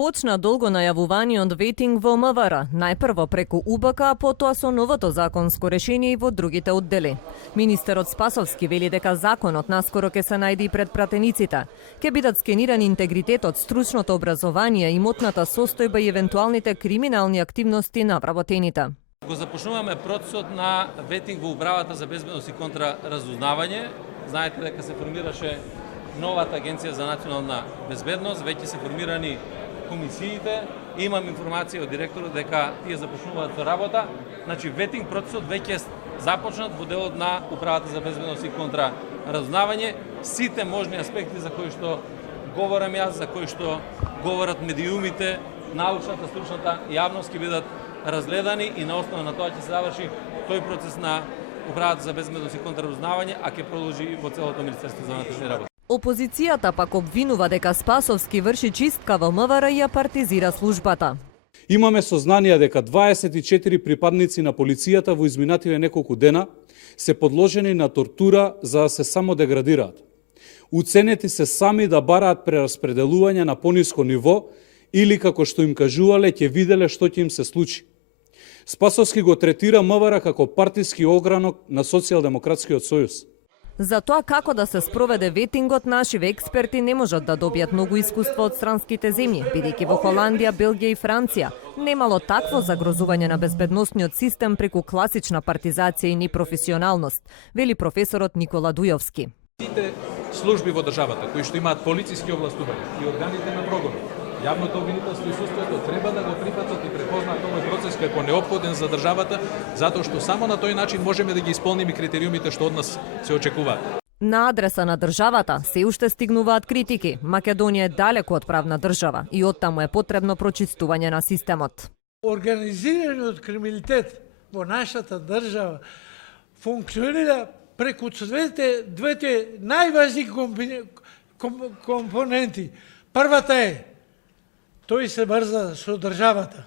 Почна долго најавуваниот ветинг во МВР, најпрво преку УБК, а потоа со новото законско решение и во другите оддели. Министерот Спасовски вели дека законот наскоро ќе се најде и пред пратениците. Ќе бидат скенирани интегритетот, стручното образование, имотната состојба и евентуалните криминални активности на вработените. Го започнуваме процесот на ветинг во Управата за безбедност и контраразузнавање. Знаете дека се формираше новата Агенција за национална безбедност, веќе се формирани комисиите. Имам информација од директорот дека тие започнуваат со работа. Значи ветинг процесот веќе е започнат во делот на Управата за безбедност и контраразузнавање. Сите можни аспекти за кои што говорам јас, за кои што говорат медиумите, научната, стручната јавност ќе бидат разгледани и на основа на тоа ќе се заврши тој процес на Управата за безбедност и контраразузнавање, а ќе продолжи и во целото Министерство за внатрешни работи. Опозицијата пак обвинува дека Спасовски врши чистка во МВР и ја партизира службата. Имаме сознание дека 24 припадници на полицијата во изминативе неколку дена се подложени на тортура за да се самодеградираат. Уценети се сами да бараат прераспределување на пониско ниво или, како што им кажувале, ќе виделе што ќе им се случи. Спасовски го третира МВР како партиски огранок на Социјалдемократскиот сојуз. За тоа како да се спроведе ветингот, нашиве експерти не можат да добијат многу искуство од странските земји, бидејќи во Холандија, Белгија и Франција немало такво загрозување на безбедносниот систем преку класична партизација и непрофесионалност, вели професорот Никола Дујовски. Сите служби во државата кои што имаат полициски овластувања и органите на прогонот, јавното обвинителство и судството треба да го прифатат и препознаат овој процес како неопходен за државата, затоа што само на тој начин можеме да ги исполниме критериумите што од нас се очекуваат. На адреса на државата се уште стигнуваат критики. Македонија е далеку од правна држава и оттаму е потребно прочистување на системот. Организираниот криминалитет во нашата држава функционира преку двете најважни компоненти. Првата е тој се врза со државата.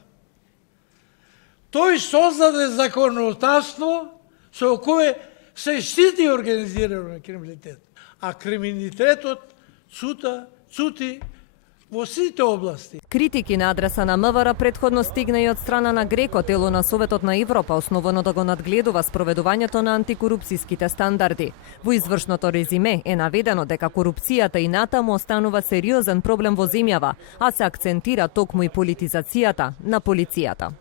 Тој создаде законодавство со кое се штити организираниот криминалитет, а криминалитетот цути во сите области. Критики на адреса на МВР претходно стигна и од страна на ГРЕКО, тело на Советот на Европа, основано да го надгледува спроведувањето на антикорупцијските стандарди. Во извршното резиме е наведено дека корупцијата и натаму останува сериозен проблем во земјава, а се акцентира токму и политизацијата на полицијата.